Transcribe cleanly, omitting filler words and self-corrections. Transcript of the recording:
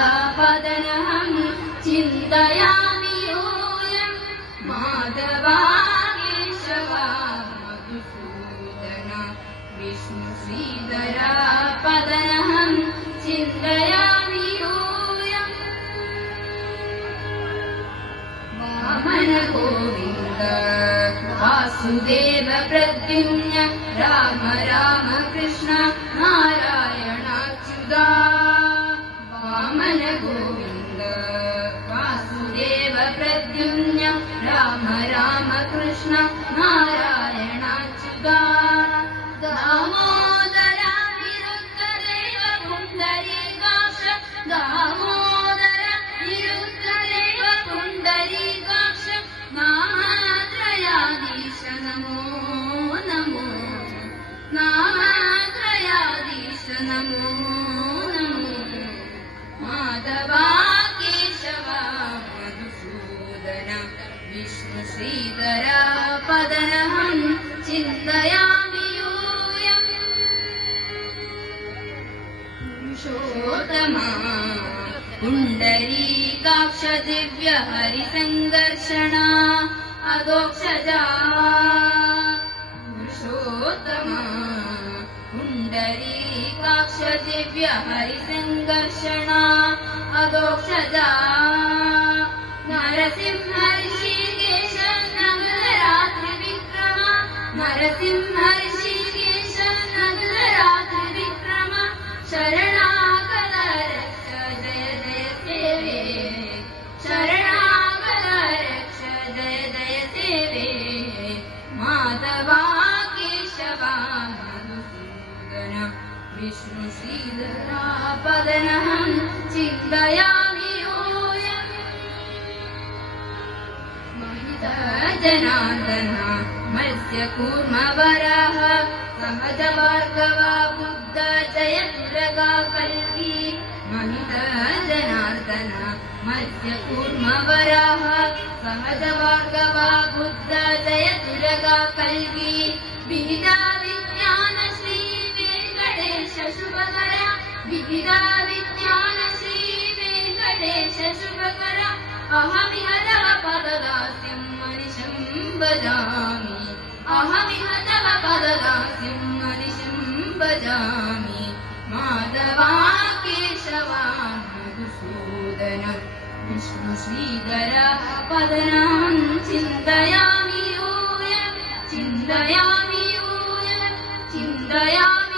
श्रीधरापदनहं चिन्तयामि यूयं माधवा केशवा मधुसूदन विष्णु श्रीधरापदनहं चिन्तयामि यूयम् वामन गोविन्द वासुदेव प्रद्युम्न राम राम कृष्ण नारायणाच्युता वामन गोविन्द वासुदेव प्रद्युम्न राम राम कृष्ण नारायणाच्युता दामोदर निरुद्धदेव पुण्डरीकाक्ष दामोदर निरुद्धदेव पुण्डरीकाक्ष नामत्रयाधीश नमो नमो नामत्रयाधीश नमो नमो माधवा केशवा मधुसूदन विष्णु श्रीधरापदनहं चिन्तयामि यूयम् पुरुषोत्तमा पुण्डरीकाक्ष दिव्य हरिसङ्घर्षणा अधोक्षजा पुरुषोत्तमा पुण्डरीकाक्ष दिव्य हरिसङ्घर्षणा अधोक्षजा नरसिंह ऋषिकेश नगररात्रि विक्रम नरसिंह ऋषिकेश नगररात्रि विक्रम शरणागत रक्ष जय जय सेवे शरणागत रक्ष जय जय सेवे माधवा केशवा मधुसूदन विष्णु श्रीधरापदनहं चिन्तयामि यूयम् महित जनार्दन मत्स्यकूर्म वराह सहज भार्गवा बुद्ध जय दुर्गा कल्की महित जनार्दन मत्स्यकूर्म वराह सहज भार्गवा बुद्ध जय दुर्गा कल्की विहिता विज्ञान श्री वेङ्कटेश शुभकर विहिता विज्ञान श्री वेङ्कटेश शुभकर अहमिह तव पददास्यं मनिषं भजामि अहमिह तव पददास्यं मनिषं भजामि माधवा केशवा मधुसूदन विष्णु श्रीधरापदनहं चिन्तयामि यूयम् चिन्तयामि यूयम् चिन्तयामि